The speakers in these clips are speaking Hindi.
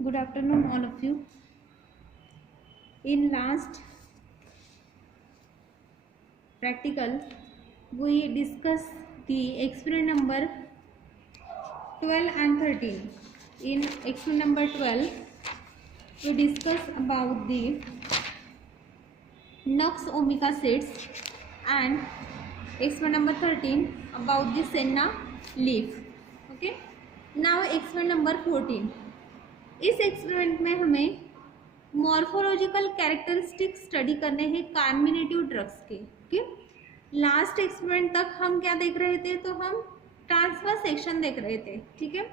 Good afternoon, all of you. In last practical, we discussed the experiment number 12 and 13. In experiment number 12, we discuss about the Nux Omega seeds, and experiment number 13 about the Senna leaf. Okay. Now experiment number 14. इस एक्सपेरिमेंट में हमें मॉर्फोलॉजिकल कैरेक्टरिस्टिक स्टडी करने हैं कार्मिनेटिव ड्रग्स के. ओके. लास्ट एक्सपेरिमेंट तक हम क्या देख रहे थे, तो हम ट्रांसफर सेक्शन देख रहे थे. ठीक है.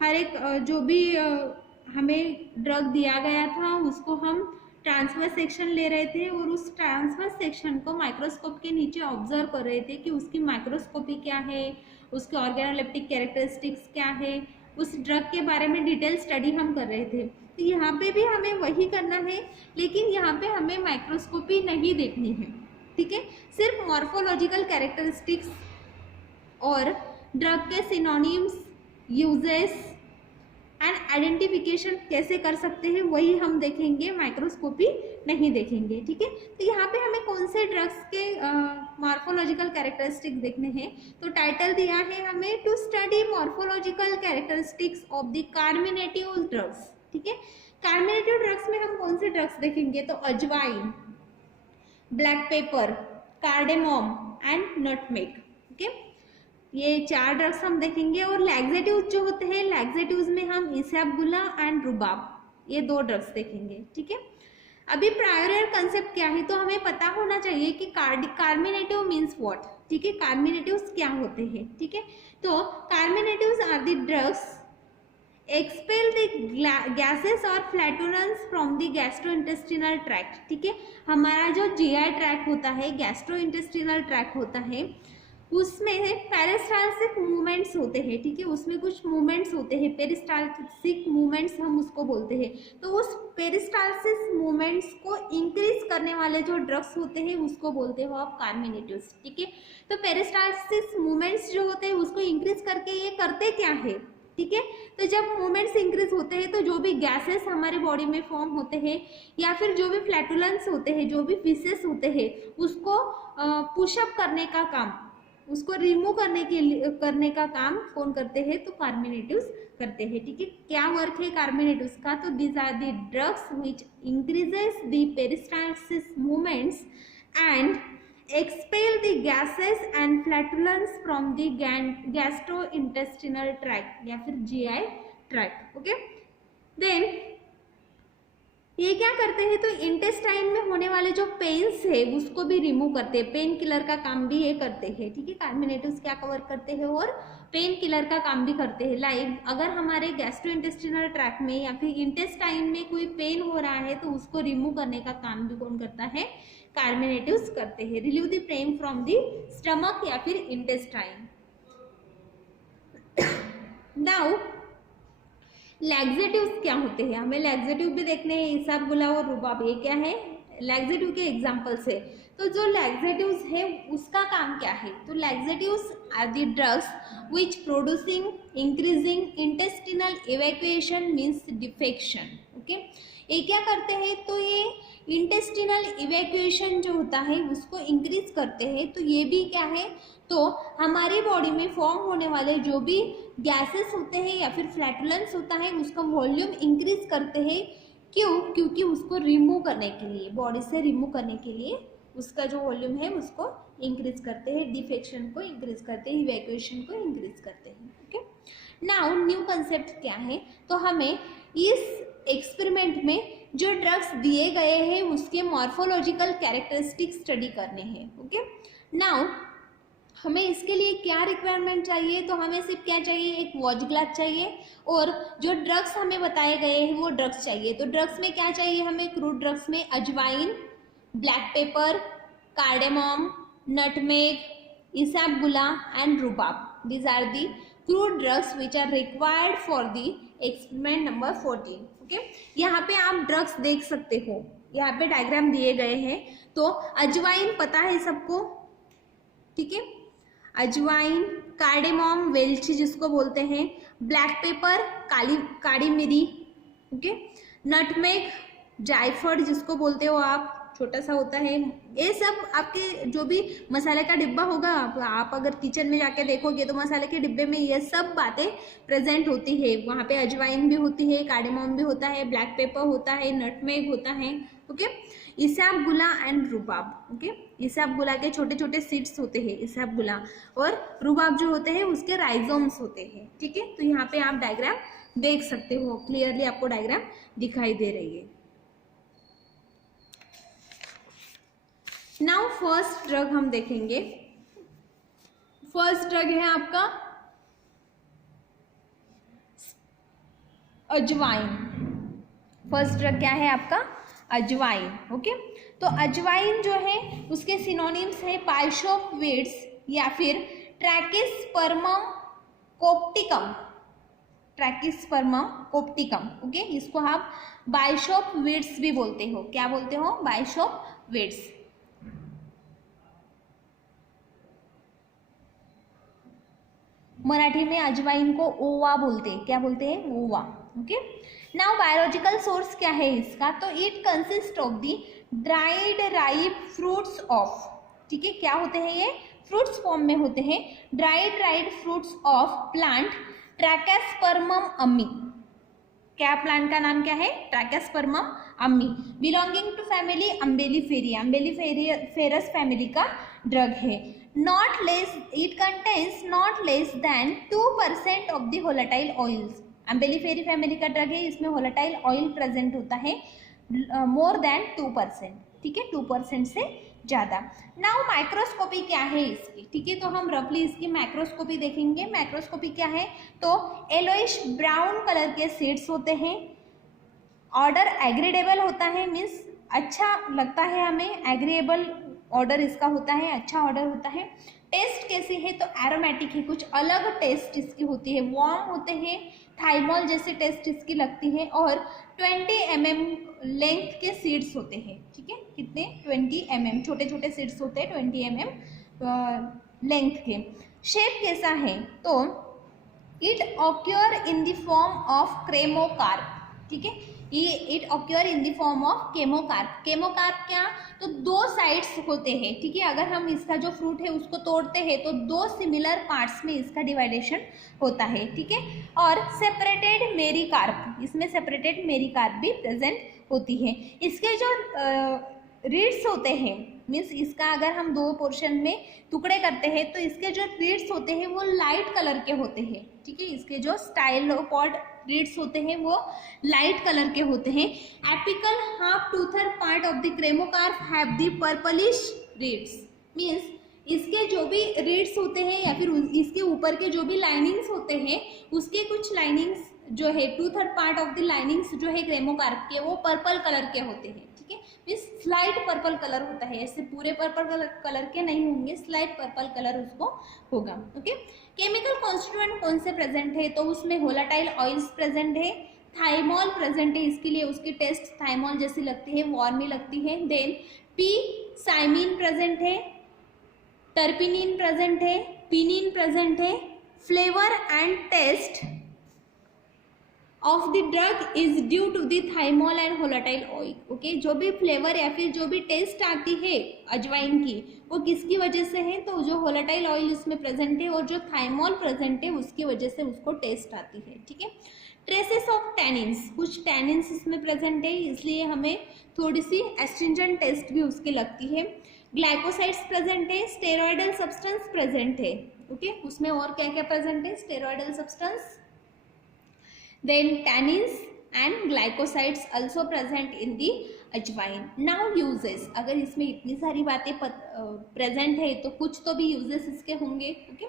हर एक जो भी हमें ड्रग दिया गया था उसको हम ट्रांसफर सेक्शन ले रहे थे और उस ट्रांसफर सेक्शन को माइक्रोस्कोप के नीचे ऑब्जर्व कर रहे थे कि उसकी माइक्रोस्कोपी क्या है, उसके ऑर्गेनोलेप्टिक कैरेक्टरिस्टिक्स क्या है, उस ड्रग के बारे में डिटेल स्टडी हम कर रहे थे. तो यहाँ पे भी हमें वही करना है, लेकिन यहाँ पे हमें माइक्रोस्कोपी नहीं देखनी है. ठीक है. सिर्फ मॉर्फोलॉजिकल कैरेक्टरिस्टिक्स और ड्रग के सिनोनिम्स, यूजेस एंड आइडेंटिफिकेशन कैसे कर सकते हैं वही हम देखेंगे, माइक्रोस्कोपी नहीं देखेंगे. ठीक है. तो यहाँ पे हमें कौन से ड्रग्स के मॉर्फोलॉजिकल कैरेक्टरिस्टिक्स देखने हैं, तो टाइटल दिया है हमें to study morphological characteristics of the carminative drugs. ठीक है. कार्मिनेटिव ड्रग्स में हम कौन से ड्रग्स देखेंगे, तो अजवाइन, black pepper, cardamom and nutmeg. Okay. ये 4 ड्रग्स हम देखेंगे. और लैक्सेटिव्स जो होते हैं, लैक्सेटिव्स में हम इसाबगुला एंड रुबाब, ये 2 ड्रग्स देखेंगे. ठीक है. अभी प्रायर कंसेप्ट क्या है, तो हमें पता होना चाहिए कि कार्मिनेटिव मीन्स व्हाट. ठीक है. कार्मिनेटिव्स क्या होते हैं. ठीक है. तो carminatives are the drugs expel the gases और flatulence from the gastrointestinal tract. ठीक है. हमारा जो जीआई ट्रैक्ट होता है, गैस्ट्रोइंटेस्टिनल ट्रैक्ट होता है, उसमें पेरिस्टाल्सिक मूवमेंट्स होते हैं. ठीक है. उसमें कुछ मूवमेंट्स होते हैं, पेरिस्टाल्सिक मूवमेंट्स हम उसको बोलते हैं. तो उस पेरिस्टाल्सिक मूवमेंट्स को इंक्रीज करने वाले जो ड्रग्स होते हैं उसको बोलते हो आप कार्मिनेटिव्स. ठीक है. तो पेरिस्टाल्सिक मूवमेंट्स जो होते हैं उसको इंक्रीज करके ये करते क्या है. ठीक है. तो जब मूवमेंट्स इंक्रीज होते हैं तो जो भी गैसेस हमारे बॉडी में फॉर्म होते हैं या फिर जो भी फ्लैटुलेंस होते हैं, जो भी फिसेस होते हैं, उसको पुशअप करने का काम, उसको रिमूव करने का काम कौन करते हैं, तो कार्मिनेटिव्स करते हैं. ठीक है. क्या वर्क है कार्मिनेटिव्स का, तो these are the drugs which increases the peristalsis movements and expel the gases and flatulence from the gastrointestinal tract या फिर GI tract. ओके. देन ये क्या करते हैं, तो इंटेस्टाइन में होने वाले जो पेन्स है उसको भी रिमूव करते हैं. पेन किलर का काम भी ये करते हैं. ठीक है. कार्मिनेटिव्स क्या कवर करते हैं और पेन किलर का काम भी करते हैं. लाइक अगर हमारे गैस्ट्रोइंटेस्टिनल ट्रैक्ट में या फिर इंटेस्टाइन में कोई पेन हो रहा है तो उसको रिमूव करने का काम भी कौन करता है, कार्मिनेटिव्स करते हैं. Relieve the pain from the stomach या फिर इंटेस्टाइन. नाउ लैक्सेटिव्स क्या होते हैं, हमें लैक्सेटिव भी देखने हैं. इसाबगुला और रुबाब ये क्या है, लैक्सेटिव के एग्जांपल्स है. तो जो लैक्सेटिव्स है उसका काम क्या है, तो laxatives are the drugs which producing increasing intestinal evacuation means defecation. Okay. ये क्या करते हैं, तो ये इंटेस्टिनल इवैक्यूएशन जो होता है उसको इंक्रीज करते हैं. तो ये भी क्या है, तो हमारी बॉडी में फॉर्म होने वाले जो भी गैसेस होते हैं या फिर फ्लैटुलेंस होता है उसका वॉल्यूम इंक्रीज करते हैं. क्यों, क्योंकि उसको रिमूव करने के लिए, बॉडी से रिमूव करने के लिए उसका जो वॉल्यूम है उसको इंक्रीज करते हैं, डिफेक्शन को इंक्रीज करते हैं, इवैक्यूएशन को इंक्रीज करते हैं. ओके. नाउ न्यू कंसेप्ट क्या है, तो हमें इस एक्सपेरिमेंट में जो ड्रग्स दिए गए हैं उसके मॉर्फोलॉजिकल कैरेक्टरिस्टिक स्टडी करने हैं. ओके. नाउ हमें इसके लिए क्या रिक्वायरमेंट चाहिए, तो हमें सिर्फ क्या चाहिए, एक वॉच ग्लास चाहिए और जो ड्रग्स हमें बताए गए हैं वो ड्रग्स चाहिए. तो ड्रग्स में क्या चाहिए हमें, क्रूड ड्रग्स में ajwain, black pepper, cardamom, nutmeg, isabgula and rhubarb. These are the crude drugs which are required for the experiment number 14. Okay. यहाँ पे आप ड्रग्स देख सकते हो, यहाँ पे डायग्राम दिए गए हैं. तो अजवाइन पता है सबको. ठीक है. अजवाइन, कार्डेमोम, वेलची जिसको बोलते हैं, ब्लैक पेपर, काली मिरी, ओके। नटमेग, जायफल जिसको बोलते हो आप, छोटा सा होता है। ये सब आपके जो भी मसाले का डिब्बा होगा, आप अगर किचन में जाके देखोगे तो मसाले के डिब्बे में ये सब बातें प्रेजेंट होती है। वहाँ पे अजवाइन भी होती है, कार्डेमम भी होता है, ब्लैक पेपर होता है, नटमेग होता है। Okay. Isabgula and rhubarb. Okay. Isabgula के छोटे छोटे सीड्स होते हैं इसाबगुला, और रुबाब जो होते हैं उसके राइजोम्स होते हैं। ठीक है, तो यहाँ पे आप डायग्राम देख सकते हो, क्लियरली आपको डायग्राम दिखाई दे रही है। नाउ फर्स्ट ड्रग हम देखेंगे। फर्स्ट ड्रग है आपका अजवाइन। फर्स्ट ड्रग क्या है आपका? अजवाइन। ओके। तो अजवाइन जो है उसके सिनोनिम्स है पाइशोपविड्स या फिर ट्रैकिस्पर्मम कोप्टिकम। ट्रैकिस्पर्मम कोप्टिकम। ओके, इसको आप बाइशोपविड्स भी बोलते हो। क्या बोलते हो? बाइशोपविड्स। मराठी में अजवाइन को ओवा बोलते हैं। क्या बोलते हैं? ओवा। ओके। नाउ बायोलॉजिकल सोर्स क्या है इसका? तो it consist of the dried ripe fruits of, ठीक है, क्या होते हैं ये? फ्रूट्स फॉर्म में होते हैं। Dried fruits of plant Trachyspermum ammi. क्या प्लांट का नाम क्या है? Trachyspermum ammi. Belonging to family Umbelliferae. Umbelliferous family का ड्रग है। Not less, it contains not less than 2% of the volatile oils. Umbelliferae family का ड्रग है, इसमें volatile oil प्रेजेंट होता है more than 2%, ठीक है, 2% से ज़्यादा। नाउ माइक्रोस्कोपी क्या है इसकी? ठीक है, तो हम रफली इसकी माइक्रोस्कोपी देखेंगे। माइक्रोस्कोपी क्या है? तो येलोइश ब्राउन कलर के सीड्स होते हैं। ऑर्डर एग्रीडेबल होता है, मीन्स अच्छा लगता है हमें, एग्रीएबल ऑर्डर इसका होता है, अच्छा ऑर्डर होता है। टेस्ट कैसी है? तो एरोमेटिक है, कुछ अलग टेस्ट इसकी होती है। वार्म होते हैं, थाइमोल जैसी टेस्ट इसकी लगती है, और 20 mm लेंथ के सीड्स होते हैं। ठीक है, कितने? 20 mm, छोटे छोटे सीड्स होते हैं 20 mm लेंथ के। शेप कैसा है? तो it occur in the form of cremocarp. ठीक है, ये it occur in the form of cremocarp. Cremocarp क्या? तो दो साइड्स होते हैं। ठीक है, अगर हम इसका जो फ्रूट है उसको तोड़ते हैं तो दो सिमिलर पार्ट्स में इसका डिवाइडेशन होता है। ठीक है, और सेपरेटेड मेरिकार्प, इसमें सेपरेटेड मेरिकार्प भी प्रेजेंट होती है। इसके जो रीड्स होते हैं, मीन्स इसका अगर हम दो पोर्शन में टुकड़े करते हैं तो इसके जो रीड्स होते हैं वो लाइट कलर के होते हैं। ठीक है, इसके जो स्टाइलोपॉड रीड्स होते हैं वो लाइट कलर के होते हैं। Apical half to other part of the cremocarp have the purplish reeds. Means इसके जो भी रीड्स होते हैं या फिर इसके ऊपर के जो भी लाइनिंग्स होते हैं, उसके कुछ लाइनिंग्स जो है, 2/3 पार्ट ऑफ द लाइनिंग्स जो है क्रेमोकार्प के, वो पर्पल कलर के होते हैं। ठीक है, मीन्स स्लाइट पर्पल कलर होता है, ऐसे पूरे पर्पल कलर के नहीं होंगे, स्लाइट पर्पल कलर उसको होगा। ओके। केमिकल कॉन्स्टिट्यूएंट कौन से प्रेजेंट है? तो उसमें वोलाटाइल ऑयल्स प्रेजेंट है, थाइमोल प्रेजेंट है, इसके लिए उसकी टेस्ट थाइमोल जैसी लगती है, वार्मी लगती है। देन पी साइमिन प्रेजेंट है, टर्पिनिन प्रेजेंट है, पिनिन प्रेजेंट है। Flavour and taste of the drug is due to the thymol and volatile oil. Okay, जो भी फ्लेवर या फिर जो भी टेस्ट आती है अजवाइन की, वो किसकी वजह से है? तो जो वोलाटाइल ऑयल इसमें प्रेजेंट है और जो थाइमोल प्रेजेंट है उसकी वजह से उसको टेस्ट आती है। ठीक है। ट्रेसेस ऑफ टैनिन्स, कुछ टैनिन्स इसमें प्रेजेंट है, इसलिए हमें थोड़ी सी एस्ट्रिंजेंट टेस्ट भी उसकी लगती है। ग्लाइकोसाइड्स प्रेजेंट है, स्टेरॉयडल सब्सटेंस प्रेजेंट है। ओके, उसमें और क्या क्या प्रेजेंट है? Steroidal substance, then tannins and glycosides also present in the अजवाइन। नाउ यूजेस, अगर इसमें इतनी सारी बातें प्रेजेंट है तो कुछ तो भी यूजेस इसके होंगे। ओके,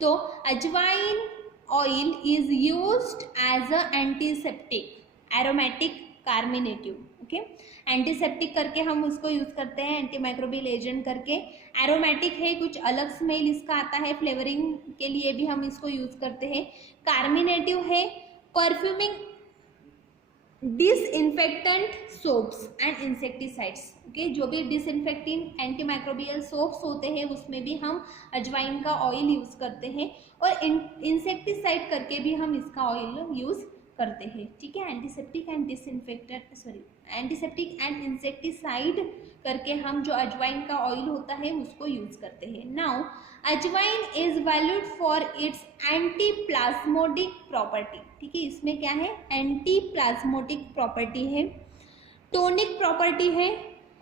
तो ajwain oil is used as a antiseptic, aromatic, carminative. Okay, antiseptic करके हम उसको यूज करते हैं, एंटीमाइक्रोबियल एजेंट करके। एरोमेटिक है, कुछ अलग स्मेल इसका आता है, फ्लेवरिंग के लिए भी हम इसको यूज करते हैं। कार्मिनेटिव है, perfuming, disinfectant soaps and insecticides. Okay, जो भी डिसइंफेक्टिंग एंटीमाइक्रोबियल सोप्स होते हैं उसमें भी हम अजवाइन का ऑयल यूज करते हैं, और इंसेक्टिसाइड करके भी हम इसका ऑयल यूज करते हैं, ठीक है। Antiseptic and disinfectant antiseptic and insecticide करके हम जो अजवाइन का ऑयल होता है उसको यूज करते हैं। Now ajwain is valued for its anti spasmodic property, ठीक है। इसमें क्या है, एंटी प्लाज्मोडिक प्रॉपर्टी है, टोनिक प्रॉपर्टी है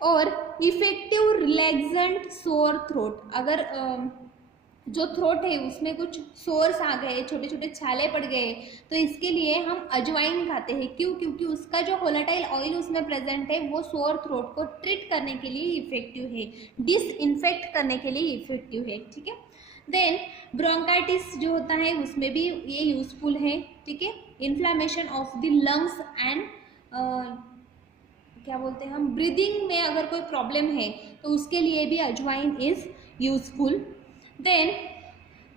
और इफेक्टिव रिलैक्सेंट सोर थ्रोट। अगर जो थ्रोट है उसमें कुछ सोर्स आ गए, छोटे छोटे छाले पड़ गए, तो इसके लिए हम अजवाइन खाते हैं। क्यों? क्योंकि उसका जो वोलेटाइल ऑयल उसमें प्रेजेंट है वो सोर थ्रोट को ट्रीट करने के लिए इफेक्टिव है, डिसइंफेक्ट करने के लिए इफेक्टिव है, ठीक है। देन ब्रोंकाइटिस जो होता है उसमें भी ये यूजफुल है, ठीक है। Inflammation of the lungs and क्या बोलते हैं हम, ब्रीदिंग में अगर कोई प्रॉब्लम है तो उसके लिए भी ajwain is useful. Then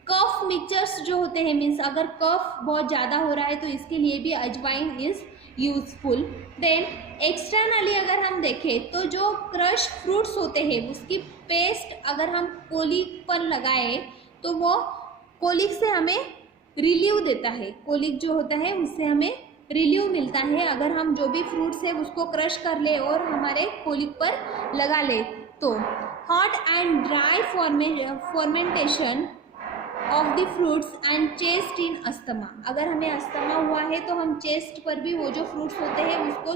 cough mixtures जो होते हैं, मीन्स अगर कफ बहुत ज़्यादा हो रहा है तो इसके लिए भी ajwain is useful. Then externally अगर हम देखें तो जो क्रश फ्रूट्स होते हैं उसकी पेस्ट अगर हम कोलिक पर लगाए तो वो कोलिक से हमें रिलीव देता है, कोलिक जो होता है उससे हमें रिलीव मिलता है अगर हम जो भी फ्रूट्स है उसको क्रश कर ले और हमारे कोलिक पर लगा ले तो। Hot and dry fermentation of the fruits and chest in asthma, अगर हमें अस्थमा हुआ है तो हम चेस्ट पर भी वो जो फ्रूट्स होते हैं उसको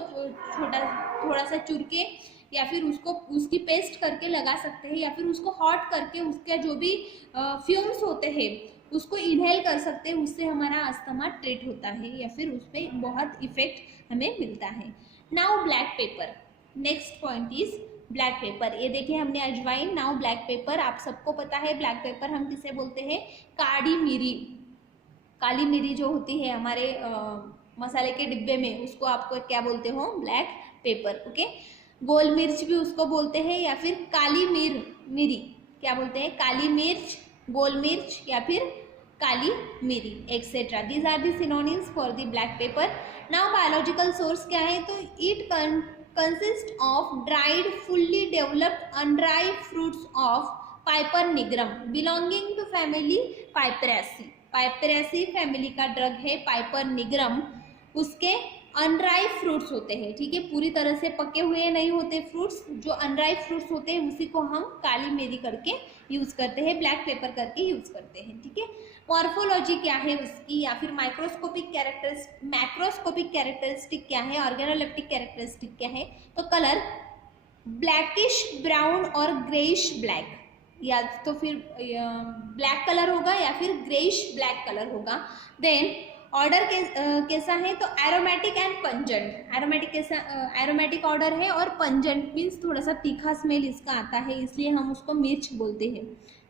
थोड़ा सा चुर के या फिर उसकी पेस्ट करके लगा सकते हैं, या फिर उसको हॉट करके उसके जो भी फ्यूम्स होते हैं उसको इनहेल कर सकते हैं, उससे हमारा अस्थमा ट्रीट होता है या फिर उस पर बहुत इफेक्ट हमें मिलता है। Now black pepper, next point is black pepper. ये देखिए हमने अजवाइन, नाउ ब्लैक पेपर। आप सबको पता है ब्लैक पेपर हम किसे बोलते हैं, काली मिरी। काली मिरी जो होती है हमारे मसाले के डिब्बे में उसको आपको क्या बोलते हो, ब्लैक पेपर, ओके। गोल मिर्च भी उसको बोलते हैं या फिर काली मिरी क्या बोलते हैं, काली मिर्च, गोल मिर्च या फिर काली मिरी etcetera. These are the synonyms for the black pepper. Now biological source क्या है, तो it consist of dried fully developed undried fruits of Piper nigrum belonging to family Piperaceae. Piperaceae family का ड्रग है पाइपर निग्रम, उसके अनड्राइड फ्रूट्स होते हैं, ठीक है। पूरी तरह से पके हुए नहीं होते फ्रूट्स, जो अनड्राइड फ्रूट्स होते हैं उसी को हम काली मिरी करके यूज करते हैं, ब्लैक पेपर करके यूज करते हैं, ठीक है। मॉर्फोलॉजी क्या है उसकी, या फिर मैक्रोस्कोपिक कैरेक्टरिस्टिक क्या है, ऑर्गेनोलेप्टिक कैरेक्टरिस्टिक क्या है, तो कलर ब्लैकिश ब्राउन और ग्रेइश ब्लैक, या तो फिर ब्लैक कलर होगा या फिर ग्रेइश ब्लैक कलर होगा। देन ऑर्डर कैसा है, तो एरोमेटिक एंड पंजेंट। एरोमेटिक कैसा, एरोमेटिक ऑर्डर है और पंजेंट मीन्स थोड़ा सा तीखा स्मेल इसका आता है, इसलिए हम उसको मिर्च बोलते हैं,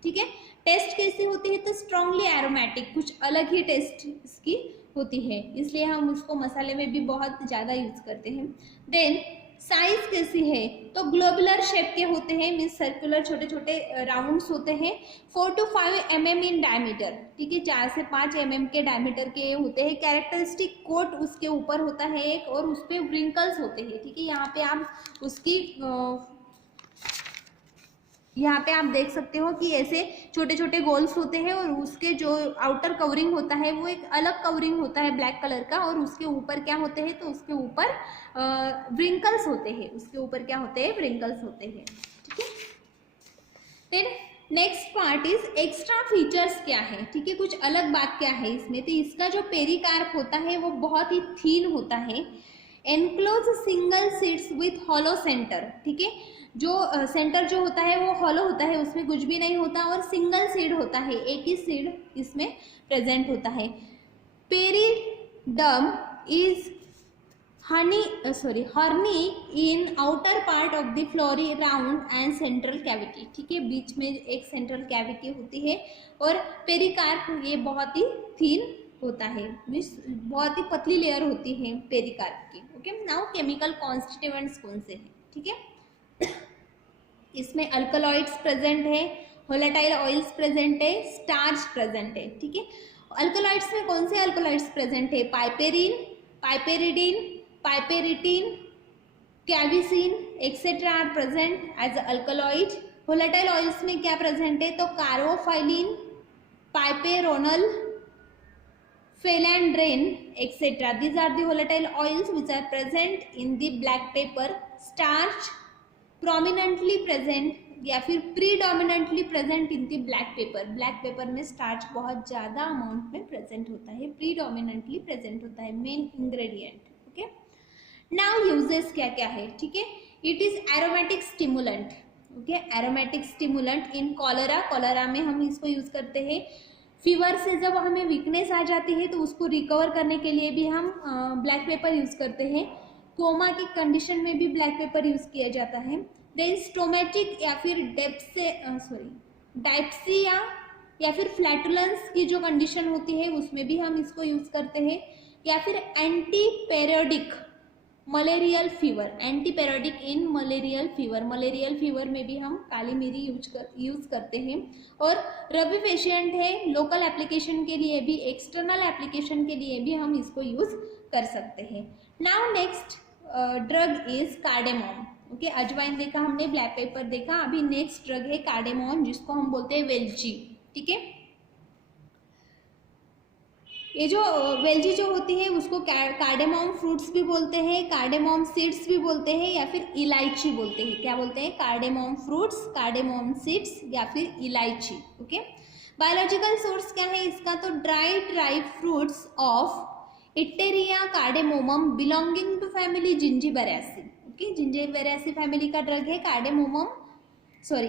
ठीक है। टेस्ट कैसे होती है, तो स्ट्रांगली एरोमेटिक, कुछ अलग ही टेस्ट इसकी होती है, इसलिए हम उसको मसाले में भी बहुत ज़्यादा यूज करते हैं। देन साइज कैसी है, तो ग्लोबुलर शेप के होते हैं, मीन्स सर्कुलर छोटे छोटे राउंड्स होते हैं, 4 to 5 mm इन डायमीटर, ठीक है, 4 से 5 mm के डायमीटर के होते हैं। कैरेक्टरिस्टिक कोट उसके ऊपर होता है एक, और उस पर व्रिंकल्स होते हैं, ठीक है। यहाँ पे आप उसकी यहाँ पे आप देख सकते हो कि ऐसे छोटे छोटे गोल्स होते हैं और उसके जो आउटर कवरिंग होता है वो एक अलग कवरिंग होता है ब्लैक कलर का, और उसके ऊपर क्या होते हैं, तो उसके ऊपर व्रिंकल्स होते हैं, उसके ऊपर क्या होते हैं, व्रिंकल्स होते हैं, ठीक है। फिर next part is extra features क्या है, ठीक है, कुछ अलग बात क्या है इसमें, तो इसका जो पेरिकार्प होता है वो बहुत ही थीन होता है, enclose single seeds with hollow centre, ठीक है। जो सेंटर जो होता है वो हॉलो होता है, उसमें कुछ भी नहीं होता, और सिंगल सीड होता है, एक ही सीड इसमें प्रेजेंट होता है। Peridium is horny in outer part of the floury round and central cavity, ठीक है, बीच में एक सेंट्रल कैविटी होती है, और पेरिकार्प ये बहुत ही थीन होता है, मीन्स बहुत ही पतली लेयर होती है पेरिकार्प की, ओके। नाउ केमिकल कॉन्स्टिट्यूएंट्स कौन से हैं, ठीक है, इसमें अल्कलॉइड्स प्रेजेंट है, वोलेटाइल ऑयल्स प्रेजेंट है, स्टार्च प्रेजेंट है, ठीक है। अल्कलॉइड्स में कौन से अल्कलॉइड्स प्रेजेंट है, piperine, piperidine, piperettine, chavicine etcetera are present as alkaloid. Volatile oils में क्या प्रेजेंट है, तो कार्बोफाइलिन, पाइपेरोनल, phyllandrine, etc. These are the volatile oils which are present in the black pepper. Starch prominently present या फिर predominantly present in the black pepper. Black pepper में स्टार्च बहुत ज़्यादा अमाउंट में प्रेजेंट होता है, प्रीडोमिनेंटली प्रेजेंट होता है, main ingredient. Okay, now uses क्या क्या है. ठीक है, it is aromatic stimulant. Okay, aromatic stimulant in cholera. Cholera में हम इसको यूज करते हैं. फीवर से जब हमें वीकनेस आ जाती है तो उसको रिकवर करने के लिए भी हम ब्लैक पेपर यूज करते हैं. कोमा की कंडीशन में भी ब्लैक पेपर यूज किया जाता है. देन स्टोमेटिक या फिर डायप्सिया या फिर फ्लैटुलेंस की जो कंडीशन होती है उसमें भी हम इसको यूज करते हैं. या फिर एंटीपेरियोडिक मलेरियल फीवर, एंटीपेरियोडिक इन मलेरियल फीवर. मलेरियल फीवर में भी हम काली मिरी यूज करते हैं. और रबी पेशेंट है, लोकल एप्लीकेशन के लिए भी, एक्सटर्नल एप्लीकेशन के लिए भी हम इसको यूज कर सकते हैं. Now next drug is cardamom. Okay, अजवाइन देखा हमने, ब्लैक पेपर देखा. अभी नेक्स्ट ड्रग है कार्डेमोम, जिसको हम बोलते हैं वेल्ची. ठीक है, ये जो वेल्ची जो होती है उसको कार्डेमोम फ्रूट्स भी बोलते हैं, कार्डेमोम सीड्स भी बोलते हैं, या फिर इलायची बोलते हैं. क्या बोलते हैं? कार्डेमोम फ्रूट्स, कार्डेमोम सीड्स या फिर इलायची. ओके, बायोलॉजिकल सोर्स क्या है इसका? तो dried ripe fruits of Elettaria cardamomum belonging to family Zingiberaceae. Okay, Zingiberaceae family का ड्रग है कार्डेमोमम,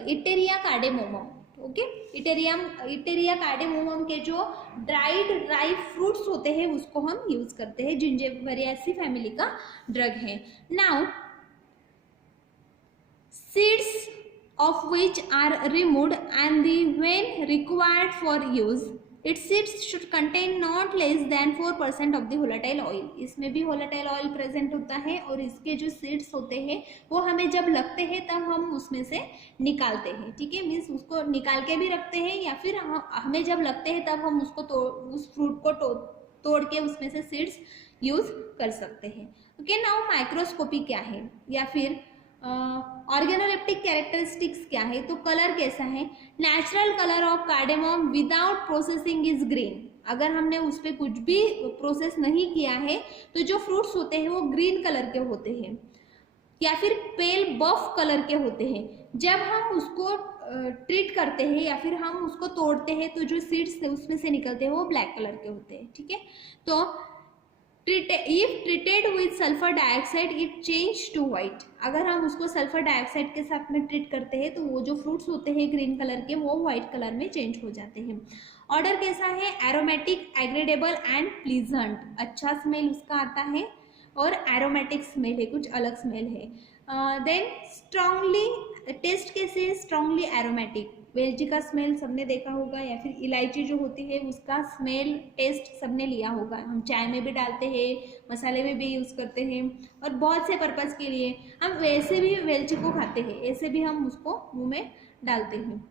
इटेरिया कार्डेमोमम. ओके, इटेरिया कार्डेमोमम के जो ड्राइड राइप फ्रूट्स होते हैं उसको हम यूज करते हैं. जिंजिबेरेसी फैमिली का ड्रग है. Now seeds of which are removed and when required for use, its seeds should contain not less than 4% of the volatile oil. इसमें भी volatile oil present होता है और इसके जो seeds होते हैं वो हमें जब लगते हैं तब हम उसमें से निकालते हैं. ठीक है, मीन्स उसको निकाल के भी रखते हैं या फिर हमें जब लगते हैं तब हम उसको उस फ्रूट को तोड़ के उसमें से seeds यूज कर सकते हैं. ओके, नाउ माइक्रोस्कोपी क्या है या फिर ऑर्गेनोलेप्टिक कैरेक्टरिस्टिक्स क्या है? तो कलर कैसा है? Natural colour of cardamom without processing is green. अगर हमने उस पर कुछ भी प्रोसेस नहीं किया है तो जो फ्रूट्स होते हैं वो ग्रीन कलर के होते हैं या फिर पेल बफ कलर के होते हैं. जब हम उसको ट्रीट करते हैं या फिर हम उसको तोड़ते हैं तो जो सीड्स उसमें से निकलते हैं वो ब्लैक कलर के होते हैं. ठीक है, तो if treated with sulfur dioxide it change to white. अगर हम उसको सल्फर डाइऑक्साइड के साथ में ट्रीट करते हैं तो वो जो फ्रूट्स होते हैं ग्रीन कलर के वो व्हाइट कलर में चेंज हो जाते हैं. ऑर्डर कैसा है? Aromatic, agreeable and pleasant. अच्छा स्मेल उसका आता है और एरोमेटिक स्मेल है, कुछ अलग स्मेल है. देन स्ट्रांगली, टेस्ट कैसे? Strongly aromatic. वेलची का स्मेल सबने देखा होगा या फिर इलायची जो होती है उसका स्मेल टेस्ट सबने लिया होगा. हम चाय में भी डालते हैं, मसाले में भी यूज़ करते हैं और बहुत से पर्पज़ के लिए हम वैसे भी वेलची को खाते हैं, ऐसे भी हम उसको मुंह में डालते हैं.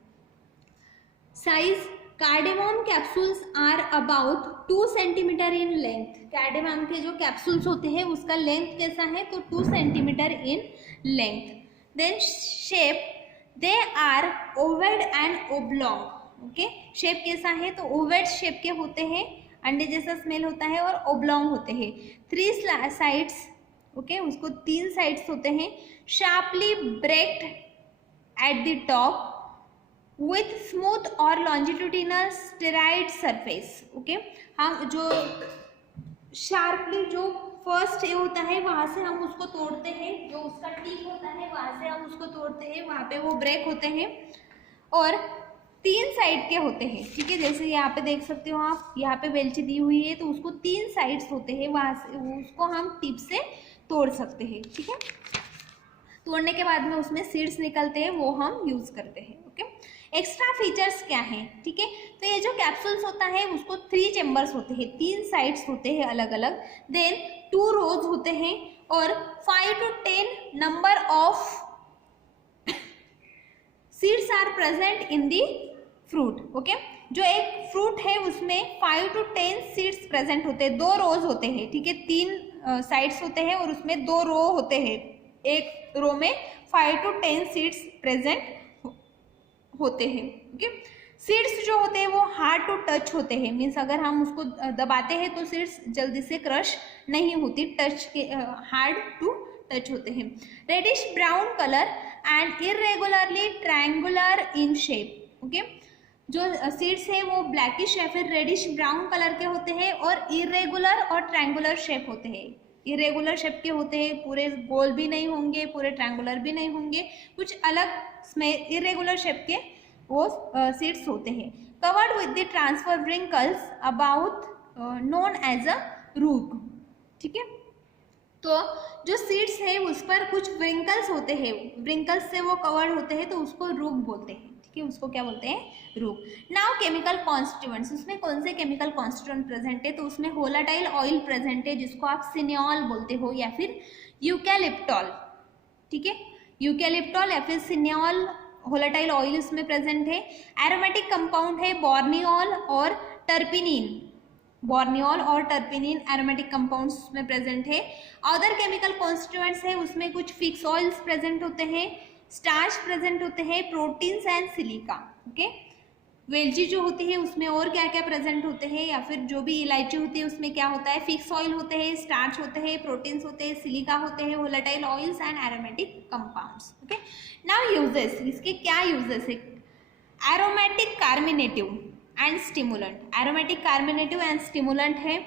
Size, cardamom capsules are about 2 centimetre in length. Cardamom के जो कैप्सूल्स होते हैं उसका लेंथ कैसा है? तो 2 centimetre in length. Then shape, they are ovoid and oblong. Okay, shape कैसा है? तो ओवेड शेप के होते हैं, अंडे जैसा स्मेल होता है, और ओब्लॉन्ग होते हैं. 3 साइड्स. ओके, उसको 3 साइड्स होते हैं. Sharply beaked at the top with smooth और लॉन्जिट्यूडिनल स्टेराइड सरफेस. ओके, हम जो शार्पली जो फर्स्ट ये होता है वहाँ से हम उसको तोड़ते हैं, जो उसका टिप होता है वहाँ से हम उसको तोड़ते हैं, वहाँ पे वो ब्रेक होते हैं और 3 साइड के होते हैं. ठीक है, जैसे यहाँ पे देख सकते हो आप, यहाँ पे वेलची दी हुई है तो उसको 3 साइड्स होते हैं, वहाँ से उसको हम टिप से तोड़ सकते हैं. ठीक है, तोड़ने के बाद में उसमें सीड्स निकलते हैं, वो हम यूज करते हैं. ओके, एक्स्ट्रा फीचर्स क्या हैं? ठीक है, तो ये जो कैप्सूल्स होता है उसको 3 चेम्बर्स होते हैं, 3 साइड्स होते हैं अलग अलग. देन 2 रोज होते हैं और 5 to 10 number of seeds are present in the fruit. Okay, जो एक फ्रूट है उसमें 5 to 10 सीड्स प्रेजेंट होते हैं. 2 रोज होते हैं. ठीक है, 3 साइड्स होते हैं और उसमें 2 रो होते हैं. एक रो में 5 to 10 सीड्स प्रेजेंट होते हैं. ओके, सीड्स जो होते हैं वो हार्ड टू टच होते हैं, मीन्स अगर हम उसको दबाते हैं तो सीड्स जल्दी से क्रश नहीं होती, टच के हार्ड टू टच होते हैं। Reddish brown colour and irregularly triangular in shape. Okay, जो सीड्स है वो ब्लैकिश या फिर रेडिश ब्राउन कलर के होते हैं और इरेगुलर और ट्रायंगुलर शेप होते हैं। इरेगुलर शेप के होते हैं, पूरे गोल भी नहीं होंगे, पूरे ट्रायंगुलर भी नहीं होंगे, कुछ अलग इरेगुलर शेप के वो सीड्स होते हैं। Covered with the transfer wrinkles about known as a root. ठीक है, तो जो सीड्स है उस पर कुछ व्रिंकल्स होते हैं, व्रिंकल्स से वो कवर्ड होते हैं तो उसको रूट बोलते हैं। ठीक है, उसको क्या बोलते हैं? रूट। नाउ केमिकल कॉन्स्टिट्यूएंट्स, उसमें कौन से केमिकल कॉन्स्टिट्यूएंट प्रेजेंट है? तो उसमें वोलेटाइल ऑयल प्रेजेंट है जिसको आप सिनेॉल बोलते हो या फिर यूकैलिप्टॉल। ठीक है, यूकैलिप्टॉल या फिर सिनेॉल वोलेटाइल ऑयल उसमें प्रेजेंट है। एरोमेटिक कंपाउंड है बोर्नियोल और टर्पिनिन, बोर्नियोल और टर्पिनिन एरोमेटिक कंपाउंड्स में प्रेजेंट है। अदर केमिकल कॉन्स्टिट्यूएंट्स है उसमें कुछ फिक्स ऑयल्स प्रेजेंट होते हैं, स्टार्च प्रेजेंट होते हैं, प्रोटीन्स एंड सिलिका। ओके, वेलची जो होती है उसमें और क्या क्या प्रेजेंट होते हैं, या फिर जो भी इलायची होती है उसमें क्या होता है? फिक्स ऑयल होते हैं, स्टार्च होते हैं, प्रोटीन्स होते हैं, सिलिका होते हैं, volatile oils and aromatic compounds. Okay, now uses, इसके क्या यूजेस है? Aromatic carminative and stimulant, aromatic carminative and stimulant है।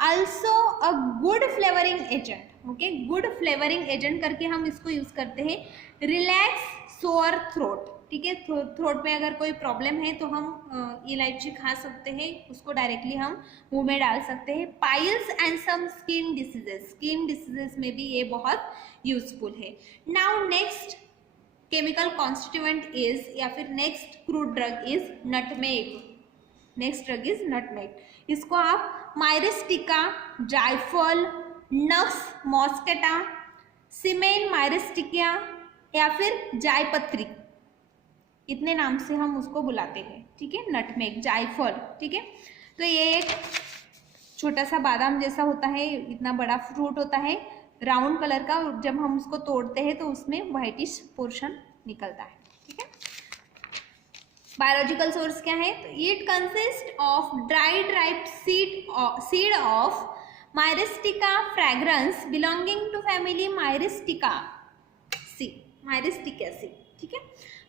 Also a good flavouring agent. Okay, good flavouring agent करके हम इसको यूज करते हैं। Relax sore throat. ठीक है, थ्रोट में अगर कोई प्रॉब्लम है तो हम इलायची खा सकते हैं, उसको डायरेक्टली हम मुंह में डाल सकते हैं। Piles and some skin diseases, skin diseases में भी ये बहुत यूजफुल है। Now next chemical constituent is, या फिर next crude drug is nutmeg. Next drug is nutmeg. इसको आप मायरिस्टिका, जायफल, नक्स मॉस्केटा, सिमेन मायरिस्टिका या फिर जायपत्री, इतने नाम से हम उसको बुलाते हैं। ठीक है, नटमेग, जायफल। ठीक है, तो ये एक छोटा सा बादाम जैसा होता है, इतना बड़ा फ्रूट होता है, राउंड कलर का। जब हम उसको तोड़ते हैं तो उसमें व्हाइटिश पोर्शन निकलता है। ठीक है, बायोलॉजिकल सोर्स क्या है? तो it consist of dried ripe seed of myristica fragrans belonging to family myristicaceae. ठीक है,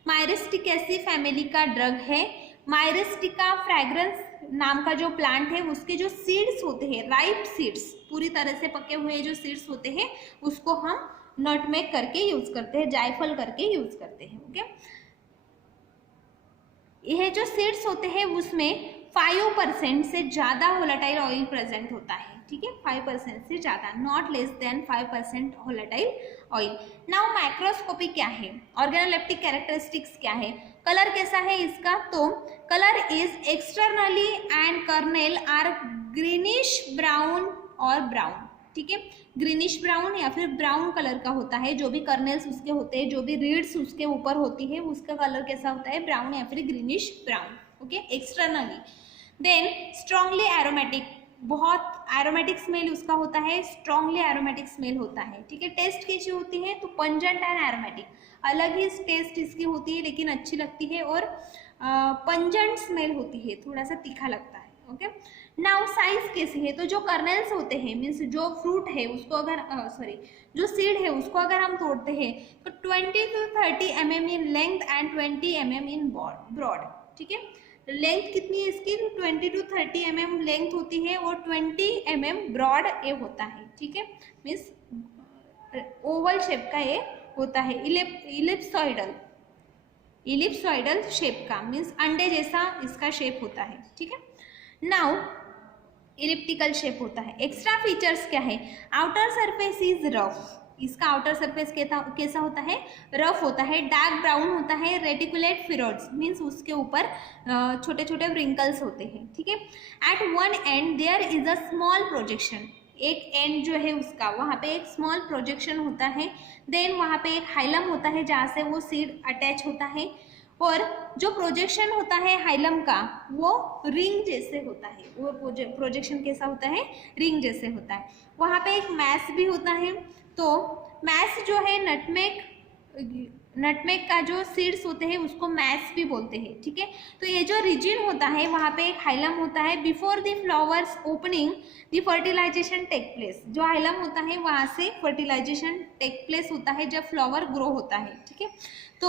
मायरिस्टिकेसी फैमिली का ड्रग है। मायरिस्टिका फ्रेग्रेंस नाम का जो प्लांट है उसके जो सीड्स होते हैं, राइप सीड्स, पूरी तरह से पके हुए जो सीड्स होते हैं उसको हम नटमेग करके यूज करते हैं, जायफल करके यूज करते हैं। ओके, यह जो सीड्स होते हैं उसमें 5% से ज़्यादा वोलेटाइल ऑयल प्रेजेंट होता है। ठीक है, 5% से ज़्यादा, not less than 5% volatile oil. Now microscopy क्या है? ऑर्गेनोलेप्टिक कैरेक्टरिस्टिक्स क्या है? कलर कैसा है इसका? तो colour is externally and kernel are greenish brown और ब्राउन। ठीक है, ग्रीनिश ब्राउन या फिर ब्राउन कलर का होता है। जो भी कर्नेल्स उसके होते हैं, जो भी रीड्स उसके ऊपर होती है, उसका कलर कैसा होता है? ब्राउन या फिर greenish brown. Okay, externally. Then strongly aromatic, बहुत एरोमेटिक स्मेल उसका होता है, स्ट्रांगली एरोमेटिक स्मेल होता है। ठीक है, टेस्ट कैसी होती है? तो पंजेंट एंड एरोमेटिक, अलग ही टेस्ट इसकी होती है लेकिन अच्छी लगती है, और पंजेंट स्मेल होती है, थोड़ा सा तीखा लगता है। ओके, नाउ साइज कैसी है? तो जो कर्नेल्स होते हैं, मीन्स जो फ्रूट है उसको अगर जो सीड है उसको अगर हम तोड़ते हैं तो 20 to 30 mm in length and 20 mm in broad. ठीक है, लेंथ कितनी है इसकी? 20 to 30 mm लेंथ होती है और 20 mm ब्रॉड ये होता है। ठीक है, मीन्स ओवल शेप का ये होता है, इलिप्सॉइडल शेप का, मीन्स अंडे जैसा इसका शेप होता है। ठीक है, नाउ इलिप्टिकल शेप होता है। एक्स्ट्रा फीचर्स क्या है? आउटर सरफेस इज रफ, इसका आउटर सरफेस कैसा होता है? रफ होता है, डार्क ब्राउन होता है, रेटिकुलेट फिरोड्स, मीन्स उसके ऊपर छोटे छोटे व्रिंकल्स होते हैं। ठीक है, at one end there is a small projection, एक एंड जो है उसका वहाँ पे एक स्मॉल प्रोजेक्शन होता है। देन वहाँ पे एक हाइलम होता है जहाँ से वो सीड अटैच होता है, और जो प्रोजेक्शन होता है हाइलम का वो रिंग जैसे होता है। वो प्रोजेक्शन कैसा होता है? रिंग जैसे होता है। वहाँ पे एक मैस भी होता है। तो मैस जो है नटमेग नटमेग का जो सीड्स होते हैं उसको मैस भी बोलते हैं, ठीक है। तो ये जो रीजन होता है वहाँ पे एक हाइलम होता है, before the flowers opening the fertilisation take place. जो हाइलम होता है वहाँ से फर्टिलाइजेशन टेक प्लेस होता है जब फ्लावर ग्रो होता है, ठीक है। तो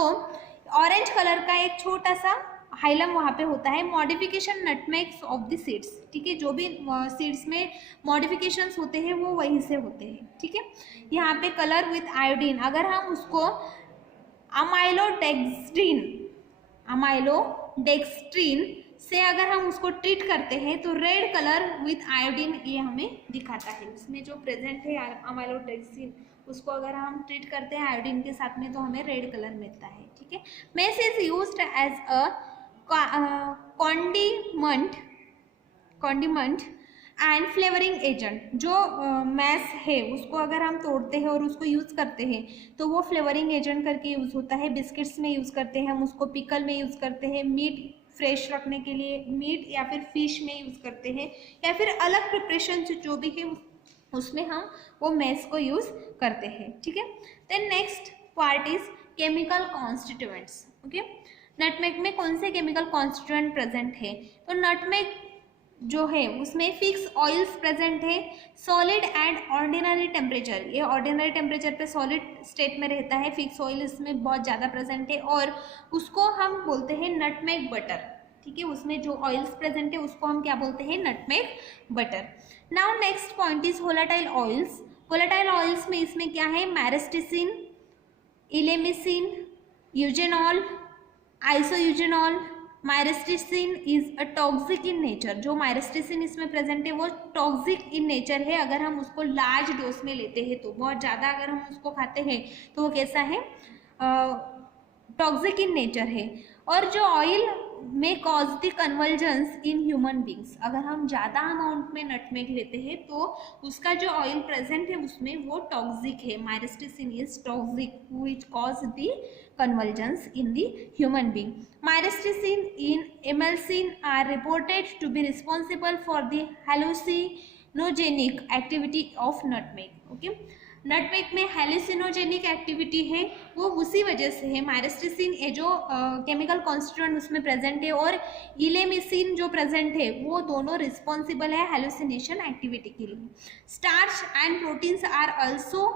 ऑरेंज कलर का एक छोटा सा हाइलम वहाँ पे होता है। मॉडिफिकेशन नटमेग्स ऑफ द सीड्स, ठीक है, जो भी सीड्स में मॉडिफिकेशंस होते हैं वो वहीं से होते हैं, ठीक है। यहाँ पे कलर विथ आयोडीन, अगर हम उसको अमाइलोडेक्स्ट्रीन से अगर हम उसको ट्रीट करते हैं तो रेड कलर विथ आयोडीन ये हमें दिखाता है। उसमें जो प्रेजेंट है अमाइलोडेक्स्ट्रीन, उसको अगर हम ट्रीट करते हैं आयोडीन के साथ में तो हमें रेड कलर मिलता है, ठीक है। Mace is used as a condiment and flavouring agent. जो मैस है उसको अगर हम तोड़ते हैं और उसको यूज़ करते हैं तो वो फ्लेवरिंग एजेंट करके यूज़ होता है। बिस्किट्स में यूज़ करते हैं हम उसको, पिकल में यूज़ करते हैं, मीट फ्रेश रखने के लिए मीट या फिर फिश में यूज़ करते हैं, या फिर अलग प्रिपरेशन जो भी है उसमें हम वो मैस को यूज़ करते हैं, ठीक है। Then next part is chemical constituents, okay. Nutmeg में कौन से केमिकल कॉन्स्टिट्यूएंट प्रेजेंट है? तो नटमेग जो है उसमें फिक्स ऑयल्स प्रेजेंट है, सॉलिड एंड ऑर्डिनरी टेम्परेचर, ये ऑर्डिनरी टेम्परेचर पे सॉलिड स्टेट में रहता है, फिक्स ऑयल इसमें बहुत ज़्यादा प्रेजेंट है, और उसको हम बोलते हैं नटमेग बटर, ठीक है। उसमें जो ऑयल्स प्रेजेंट है उसको हम क्या बोलते हैं? Nutmeg butter. Now next point is volatile oils. Volatile oils में इसमें क्या है? Myristicin, elemicin, eugenol, isoeugenol. Myristicin is a toxic in nature, जो माइरिस्टिसिन इसमें प्रेजेंट है वो टॉक्सिक इन नेचर है। अगर हम उसको लार्ज डोज में लेते हैं तो बहुत ज़्यादा अगर हम उसको खाते हैं तो वो कैसा है? टॉक्सिक इन नेचर है। और जो ऑयल में cause the convergence in human beings, अगर हम ज़्यादा अमाउंट में नटमेग लेते हैं तो उसका जो ऑयल प्रेजेंट है उसमें वो टॉक्सिक है। Myristicin is toxic which cause the convergence in the human being. Myristicin in emulsin are reported to be responsible for the hallucinogenic activity of nutmeg. Okay, nutmeg में हेलिसिनोजेनिक एक्टिविटी है वो उसी वजह से है। माइरिस्टिसिन ये जो केमिकल कॉन्स्टिट्यूएंट उसमें प्रेजेंट है और इलेमिसिन जो प्रेजेंट है वो दोनों रिस्पॉन्सिबल है हेलुसिनेशन एक्टिविटी के लिए। Starch and proteins are also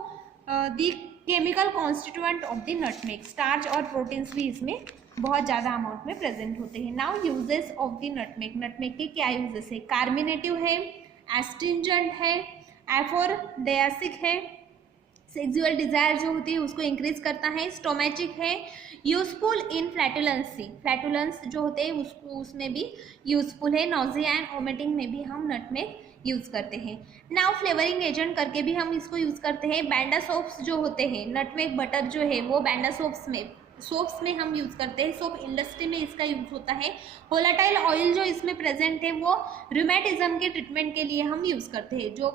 the chemical constituent of the nutmeg. Starch और प्रोटीन्स भी इसमें बहुत ज़्यादा अमाउंट में प्रेजेंट होते हैं। Now uses of the nutmeg. Nutmeg के क्या यूजेस है? कार्मिनेटिव है, एस्ट्रिंजेंट है, एफोरडेसिक है, सेक्सुअल डिजायर जो होती है उसको इंक्रीज करता है, स्टोमेटिक है, यूजफुल इन फ्लैटुलेंसी, फ्लैटुलेंस जो होते हैं उसको उसमें भी यूजफुल है। नोजिया एंड वोमिटिंग में भी हम नटमेग यूज़ करते हैं। नाउ फ्लेवरिंग एजेंट करके भी हम इसको यूज़ करते हैं। बैंडा सोप्स जो होते हैं, नटमेग बटर जो है वो बैंडा सोप्स में हम यूज़ करते हैं। सोप इंडस्ट्री में इसका यूज़ होता है। वोलेटाइल ऑयल जो इसमें प्रेजेंट है वो रूमेटिज्म के ट्रीटमेंट के लिए हम यूज़ करते हैं। जो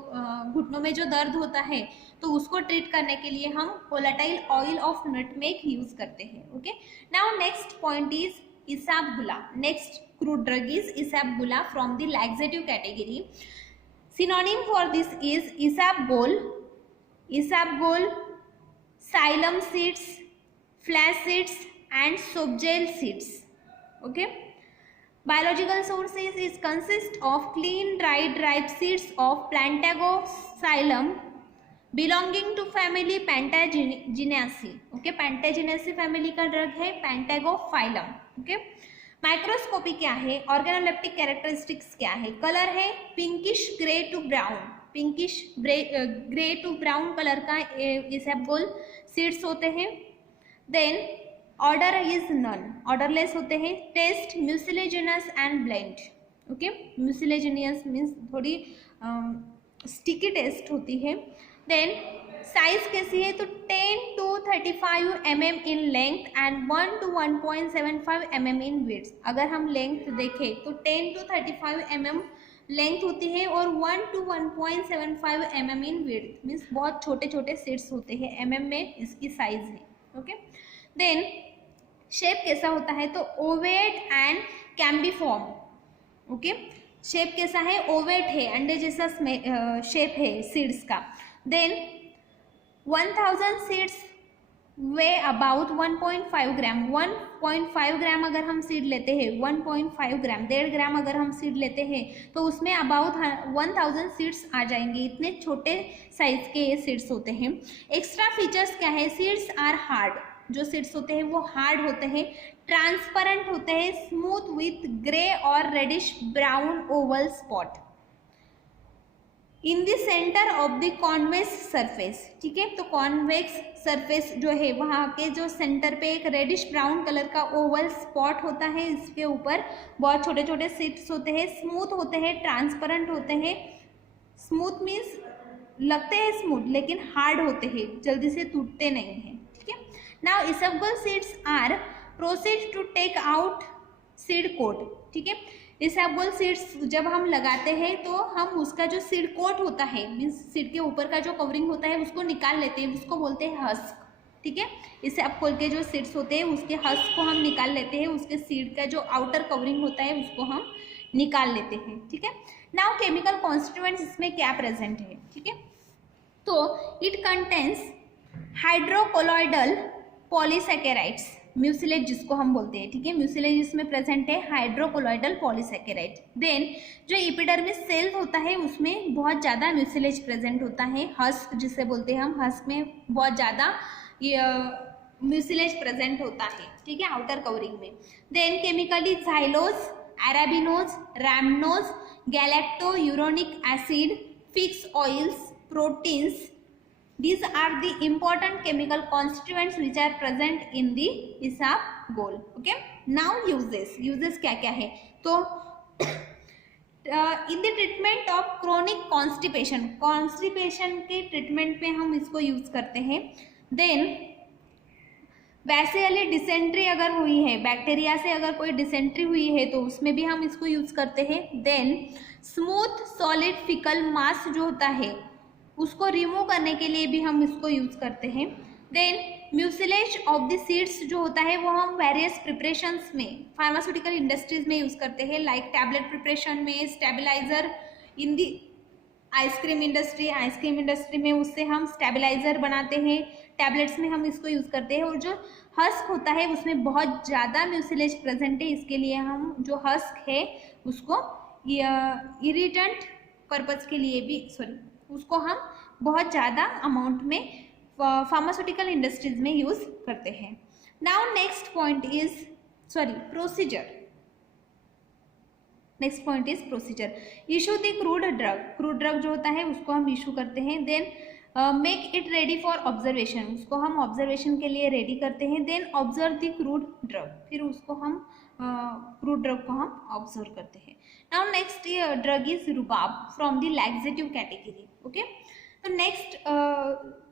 घुटनों में जो दर्द होता है तो उसको ट्रीट करने के लिए हम volatile oil of nutmeg use करते हैं। Okay, now next point is isabgula. Next crude drug is isabgula from the laxative category. Synonym for this is isabgol, psyllium seeds, flax seeds and soapgel seeds. Okay. Biological sources is consist of clean dried ripe seeds of Plantago psyllium belonging to family Pantaginaceae. Okay, Pantaginaceae family का ड्रग है Plantago phylum. Okay. माइक्रोस्कोपी क्या है? ऑर्गेनोलेप्टिक कैरेक्टरिस्टिक्स क्या है? कलर है pinkish grey to brown, pinkish grey to brown colour का इसेबगोल सीड्स होते हैं। Then odour is none, odourless होते हैं। Taste mucilaginous and bland. Okay, mucilaginous means थोड़ी स्टिकी टेस्ट होती है। देन साइज कैसी है? तो 10 to 35 mm in length and 1 to 1.75 mm in width. अगर हम लेंथ देखें तो 10 to 35 mm लेंथ होती है और 1 to 1.75 mm in width, means बहुत छोटे छोटे सीड्स होते हैं, mm में इसकी साइज है। ओके, देन शेप कैसा होता है? तो ओवेट एंड कैम्बिफॉर्म। ओके, शेप कैसा है? ओवेट है, अंडे जैसा शेप है सीड्स का। देन 1000 सीड्स वे अबाउट 1.5 ग्राम, 1.5 ग्राम अगर हम सीड लेते हैं, 1.5 ग्राम 1.5 ग्राम अगर हम सीड लेते हैं तो उसमें अबाउट 1000 सीड्स आ जाएंगे। इतने छोटे साइज के ये सीड्स होते हैं। एक्स्ट्रा फीचर्स क्या है? सीड्स आर हार्ड, जो सीड्स होते हैं वो हार्ड होते हैं, ट्रांसपेरेंट होते हैं, स्मूथ विथ ग्रे और reddish brown oval spot in the centre of the convex surface. ठीक है, तो कॉन्वेक्स सरफेस जो है वहाँ के जो सेंटर पे एक रेडिश ब्राउन कलर का ओवल स्पॉट होता है, इसके ऊपर बहुत छोटे छोटे सीड्स होते हैं, स्मूथ होते हैं, ट्रांसपेरेंट होते हैं। स्मूथ मीन्स लगते हैं स्मूथ लेकिन हार्ड होते हैं, जल्दी से टूटते नहीं हैं। ठीक है, now isabgol seeds are proceed to take out seed coat. ठीक है, इसबगोल सीड्स जब हम लगाते हैं तो हम उसका जो सीड कोट होता है, मीन्स सीड के ऊपर का जो कवरिंग होता है उसको निकाल लेते हैं, उसको बोलते हैं हस्क। ठीक है, इसबगोल के जो सीड्स होते हैं उसके हस्क को हम निकाल लेते हैं, उसके सीड का जो आउटर कवरिंग होता है उसको हम निकाल लेते हैं। ठीक है, नाउ केमिकल कॉन्स्टिट्यूएंट्स इसमें क्या प्रेजेंट है? ठीक है, तो इट कंटेन्स हाइड्रोकोलॉइडल पॉलीसैकेराइड्स, म्यूसिलेज जिसको हम बोलते हैं। ठीक है, म्यूसिलेज इसमें प्रेजेंट है, हाइड्रोकोलॉइडल पॉलीसैकेराइड। देन जो एपिडर्मिस सेल होता है उसमें बहुत ज़्यादा म्यूसिलेज प्रेजेंट होता है, हस्क जिसे बोलते हैं हम, हस्क में बहुत ज़्यादा म्यूसिलेज प्रेजेंट होता है। ठीक है, आउटर कवरिंग में। Then chemically xylose, arabinose, rhamnose, galacto uronic acid, fix oils, proteins, these are the important chemical constituents which are present in the isabgol. Okay, now uses क्या क्या है? तो in the treatment of chronic constipation, constipation के ट्रीटमेंट में हम इसको यूज करते हैं। देन वैसे वाली डिसेंट्री अगर हुई है, बैक्टीरिया से अगर कोई डिसेंट्री हुई है तो उसमें भी हम इसको यूज करते हैं। देन स्मूथ सॉलिड फिकल मास जो होता है उसको रिमूव करने के लिए भी हम इसको यूज करते हैं। Then mucilage of the seeds जो होता है वो हम वेरियस प्रिपरेशंस में, फार्मास्यूटिकल इंडस्ट्रीज में यूज करते हैं, लाइक टैबलेट प्रिपरेशन में, stabiliser in the ice cream industry में उससे हम स्टेबलाइजर बनाते हैं, टैबलेट्स में हम इसको यूज करते हैं। और जो हस्क होता है उसमें बहुत ज़्यादा म्यूसिलेज प्रेजेंट है, इसके लिए हम जो हस्क है उसको इरिटेंट पर्पज के लिए भी, उसको हम बहुत ज़्यादा अमाउंट में फार्मास्यूटिकल इंडस्ट्रीज में यूज करते हैं। Now next point is procedure. Next point is procedure. Issue the crude drug जो होता है उसको हम इशू करते हैं। Then make it ready for observation, उसको हम ऑब्जर्वेशन के लिए रेडी करते हैं। Then observe the crude drug, फिर उसको हम क्रूड ड्रग को हम ऑब्जर्व करते हैं। Now next drug is rhubarb from the laxative category. Okay, तो next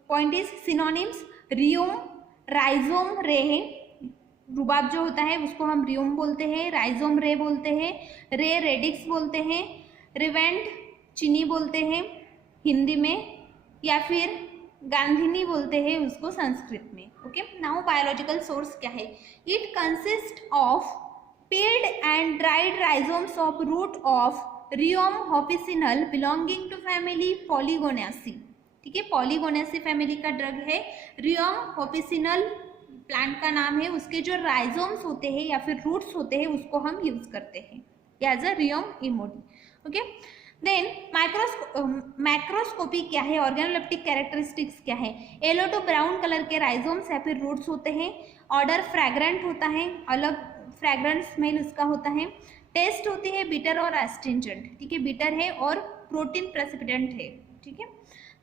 point is synonyms. Rheum, rhizome, rhei है। रुबाब जो होता है उसको हम रियोम बोलते हैं, राइजोम रे बोलते हैं, रे रेडिक्स बोलते हैं, रिवेंट चीनी बोलते हैं हिंदी में, या फिर गांधिनी बोलते हैं उसको संस्कृत में। ओके, नाउ बायोलॉजिकल सोर्स क्या है? It consist of peeled and dried rhizomes of root of Rheum officinal belonging to family Polygonaceae। ठीक है, Polygonaceae फैमिली का ड्रग है। Rheum officinal प्लांट का नाम है, उसके जो राइजोम्स होते हैं या फिर रूट्स होते हैं उसको हम यूज करते हैं as a Rheum emodi. Okay, then microscopy क्या है? ऑर्गेनोलेप्टिक कैरेक्टरिस्टिक्स क्या है? येलो टू ब्राउन कलर के राइजोम्स या फिर रूट्स होते हैं। ऑर्डर फ्रैग्रेंट होता है, अलग फ्रैग्रेंट स्मेल उसका होता है। टेस्ट होती है बिटर और एस्ट्रिंजेंट। ठीक है, बिटर है और प्रोटीन प्रेसिपिटेंट है। ठीक है,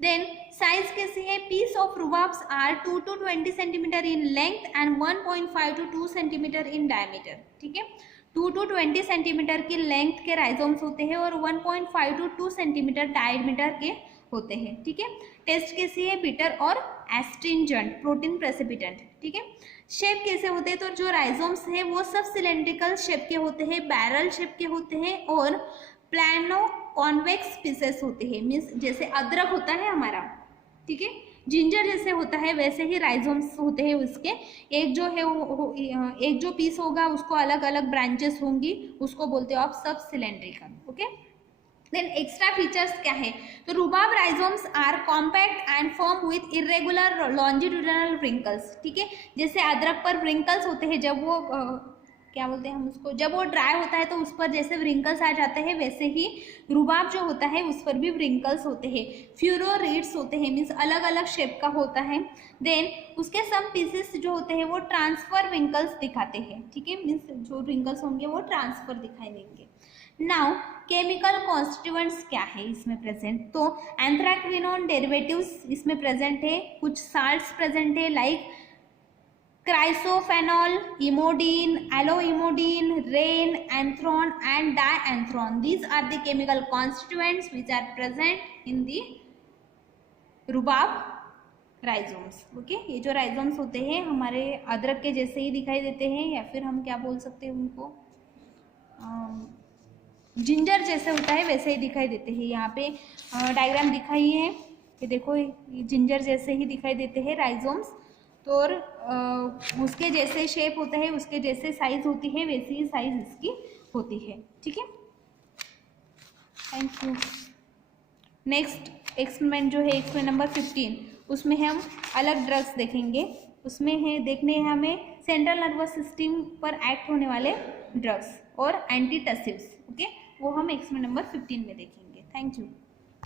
देन साइज कैसी है? Piece of rhubarbs are 2 to 20 centimetre in length and 1.5 to 2 centimetre in diameter. ठीक है, 2 to 20 सेंटीमीटर की लेंथ के राइजोम्स होते हैं और 1.5 to 2 सेंटीमीटर डायमीटर के होते हैं। ठीक है, टेस्ट कैसी है? बिटर और एस्ट्रिंजेंट, प्रोटीन प्रेसिपिटेंट। ठीक है, शेप कैसे होते हैं? तो जो राइजोम्स हैं वो सब सिलेंड्रिकल शेप के होते हैं, बैरल शेप के होते हैं और प्लानो कॉन्वेक्स पीसेस होते हैं, मीन्स जैसे अदरक होता है हमारा, ठीक है, जिंजर जैसे होता है वैसे ही राइजोम्स होते हैं उसके। एक जो है एक जो पीस होगा उसको अलग अलग ब्रांचेस होंगी, उसको बोलते हो आप सब cylindrical. Okay, then extra features क्या है, तो rhubarb rhizomes are compact and firm with irregular longitudinal wrinkles, ठीक है। जैसे अदरक पर व्रिंकल्स होते हैं, जब वो क्या बोलते हैं हम उसको, जब वो ड्राई होता है तो उस पर जैसे व्रिंकल्स आ जाते हैं, वैसे ही रुबाब जो होता है उस पर भी व्रिंकल्स होते हैं। फ्यूरो रीड्स होते हैं, मीन्स अलग अलग शेप का होता है। देन उसके सम पीसेस जो होते हैं वो ट्रांसफर व्रिंकल्स दिखाते हैं, ठीक है, मीन्स जो व्रिंकल्स होंगे वो ट्रांसफर दिखाई देंगे। नाउ केमिकल कॉन्स्टिट्यूएंट्स क्या है इसमें प्रेजेंट, तो एंथ्राक्विनोन डेरिवेटिव्स इसमें प्रेजेंट है, कुछ साल्ट्स प्रेजेंट है like chrysophanol, emodin, aloe emodin, rhein, anthrone and dianthrone. These are the chemical constituents which are present in the Rubab rhizomes. Okay, ये जो राइजोम्स होते हैं हमारे अदरक के जैसे ही दिखाई देते हैं, या फिर हम क्या बोल सकते हैं उनको, जिंजर जैसे होता है वैसे ही दिखाई देते हैं। यहाँ पे डायग्राम दिखाई है, ये देखो, ये जिंजर जैसे ही दिखाई देते हैं राइजोम्स, तो और उसके जैसे शेप होता है, उसके जैसे साइज होती है, वैसी ही साइज इसकी होती है, ठीक है। Thank you. नेक्स्ट एक्सपेरिमेंट जो है एक्सपेरिमेंट नंबर 15, उसमें हम अलग ड्रग्स देखेंगे। उसमें है देखने हैं हमें सेंट्रल नर्वस सिस्टम पर एक्ट होने वाले ड्रग्स और एंटीटसिव्स, ओके, वो हम एक्सपेरिमेंट नंबर 15 में देखेंगे। Thank you.